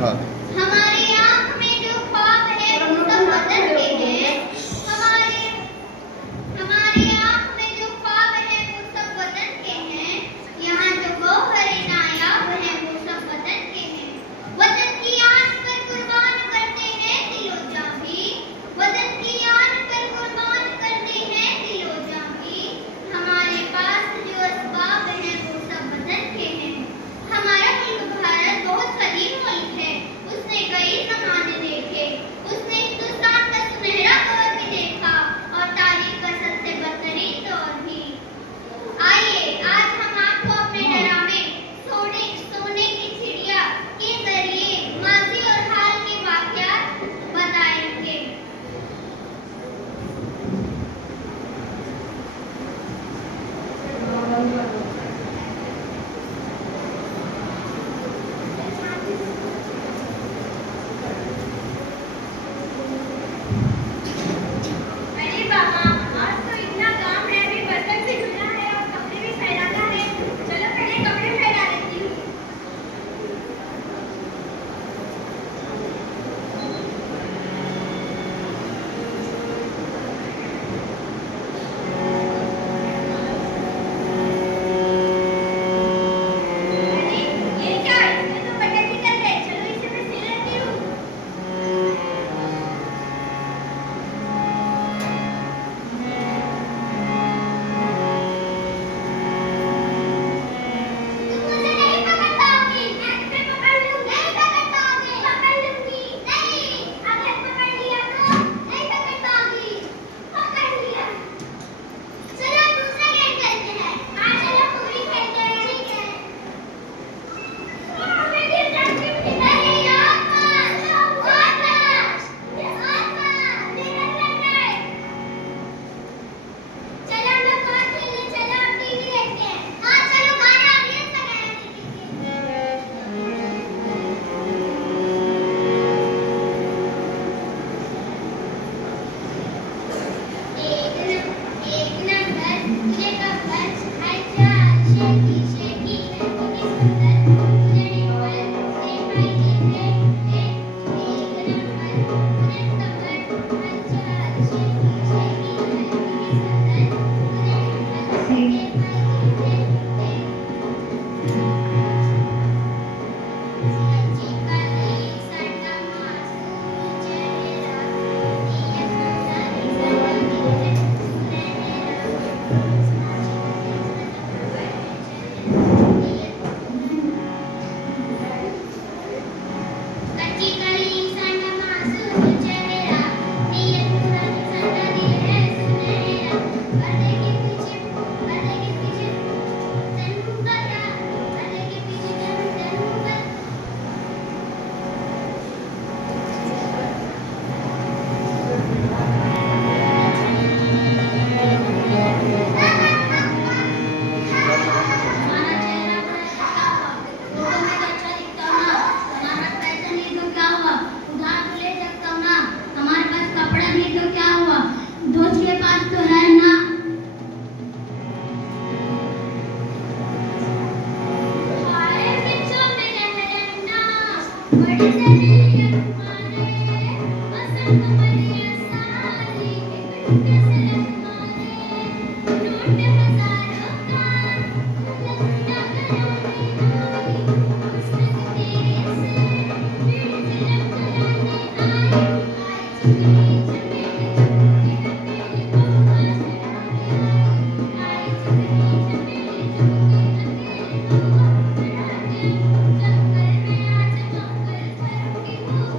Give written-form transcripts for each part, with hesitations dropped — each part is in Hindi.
दिखा दे। हमारी आँख में जो ख्वाब है वो सब वतन के हैं। हमारी आँख में जो ख्वाब है वो सब वतन के हैं। यहाँ जो गौहर नायाब है वो सब वतन के हैं। वतन की आन पर कुर्बान करते हैं दिलो जान भी। वतन की आन पर कुर्बान करते हैं दिलो जान भी। हमारे पास जो असबाब हैं वो सब वतन के हैं। हमारा मुल्क भारत बहुत कदीम मुल्क है। उसने कई ज़माने देखे। उसने हिंदुस्तान का सुनहरा दौर भी देखा और तारीख का सबसे बदतरीन दौर भी। आइए आज हम आपको अपने ड्रामे सोने की चिड़िया के जरिए माजी और हाल के वाक़यात बताएंगे। अरे बाबा, आज तो इतना काम है, अभी बर्तन भी धुलना है और कपड़े भी फैलाना है। चलो पहले कपड़े फैला लेती हूँ। अरे ये क्या है? इसमें तो बटन निकल गए। चलो इसे मैं सिल लेती हूँ। तुम मुझे नहीं पकड़ पाओगी। मैं पकड़ लूंगी। नहीं पकड़ पाओगी। पकड़ लूंगी। नहीं, अगर पकड़ लिया तो नहीं पकड़ पाओगी। पकड़ लिया। चलो दूसरा गेम खेलते हैं। हाँ चलो पूरी खेलते हैं। ठीक है। मैं गिर जाऊंगी। नहीं आसपास। आसपास। मेरा लग रहा है। चलो हम लोग बाहर खेलने चलो। अब टीवी देखते हैं। हाँ चलो बाहर ऑडियंस लगाया एक नंबर तुझे कब बच अच्छा शेकी शेकी है कितनी सुंदर तुझे डिंपल से भाई देखे एक नंबर तुझे कब बच अच्छा शेकी शेकी है कितनी सुंदर तुझे डिंपल से भाई सच्ची कली सट्टा मासूम चेहरा नीयत सारी ज़िंदगी कच्ची कली सट्टा मासूम चेहरा नीयत सारी ज़िंदगी है सुनहरा। पर्दे के पीछे तन्नू बता। पर्दे के पीछे तन्नू बता। तुम्हारा चेहरा बड़ा अच्छा हुआ। फोटो में तो अच्छा दिखता हूँ ना। हमारे पास पैसा नहीं तो क्या हुआ? उधार तो ले सकता हूँ ना। हमारे पास कपड़ा नहीं तो क्या हुआ? दोस्त के पास तो है ना। हाय बिच्छू मेरे रहना बड़े से दिल तुम्हारे पसंद बड़ी सारी एक टुकड़े से तुम्हारे नोट हजारों का लगता करोगे आई उसमें तेरे से फिर तिलक लगाने आई चमेली चमेली चमेली चमेली बहुआ चढ़ाने आई चमेली चमेली चमेली चमेली बहुआ चढ़ाने जंगल में आज मंगल करूंगी वो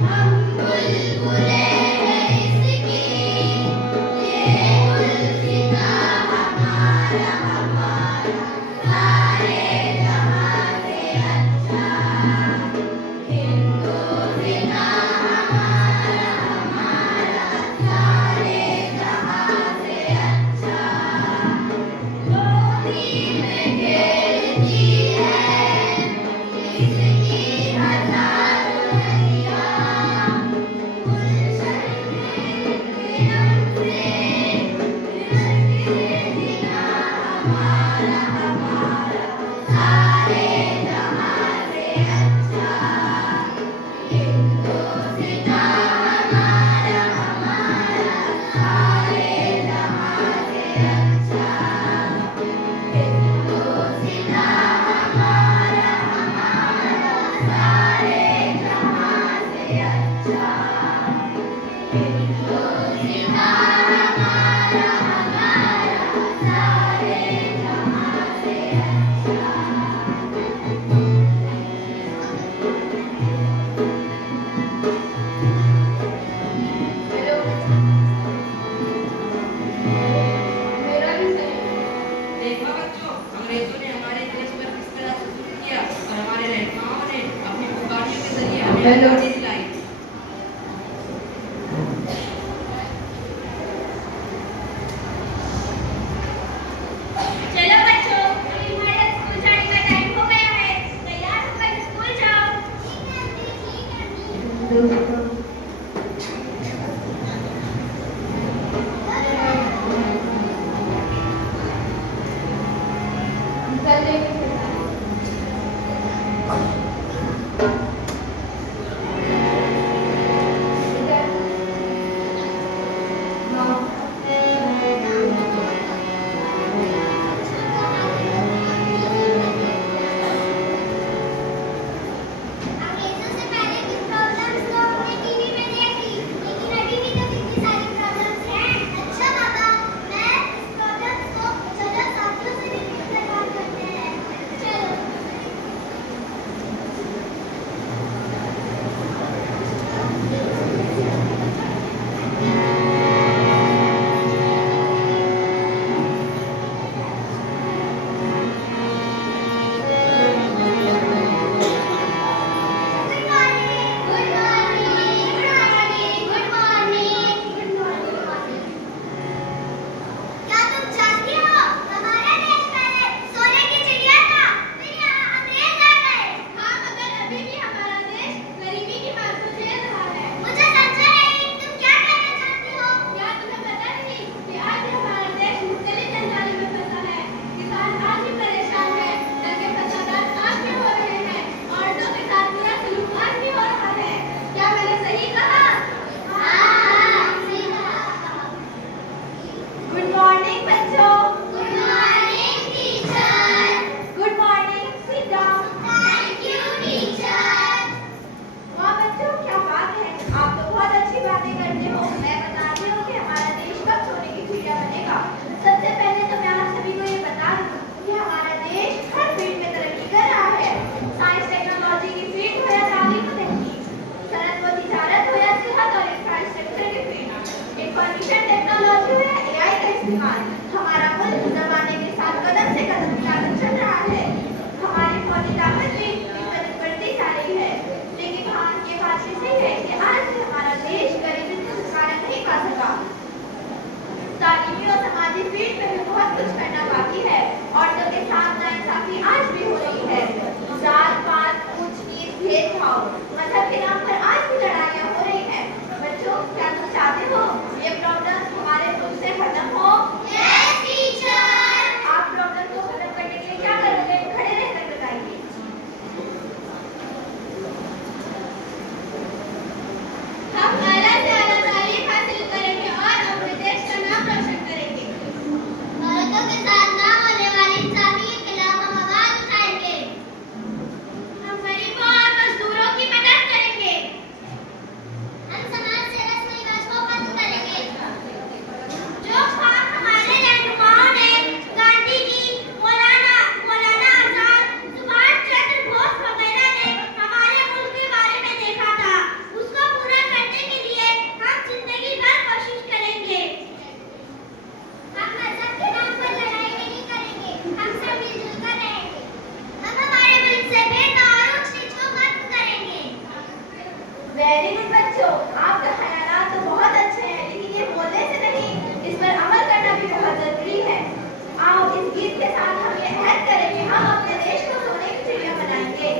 हम बुलबुले हैं इसकी, ये गुलसिता हमारा हमारा सारे जहां से अच्छा। हिंदुस्तान हमारा हमारा सारे जहां से अच्छा। लोधी में खेलती है इसकी हजारों नदियाँ, गुलशन के रंग से खिलते जिया हमारा हमारा सारे जहां से अच्छा। हिंदुस्तान हमारा हमारा सारे जहां से अच्छा। हिंदुस्तान हमारा हमारा सारे जहां से अच्छा। हिंदुस्तान हमारा हमारा सारे जहां से अच्छा। मेरा भी सही है। देखा बच्चों, अंग्रेजों ने हमारे देश पर किस तरह शोषण किया और हमारे रहनुमाओं ने अपनी गाड़ियों के जरिए हमें आज़ादी दिलाई। प्लीज बच्चों, आपका ख्यालात तो बहुत अच्छे हैं, लेकिन ये बोलने से नहीं, इस पर अमल करना भी बहुत जरूरी है। आओ इस गीत के साथ हम ये अहद करें कि हम अपने देश को सोने की चिड़िया बनाएंगे।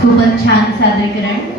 खूपच छान सादरीकरण।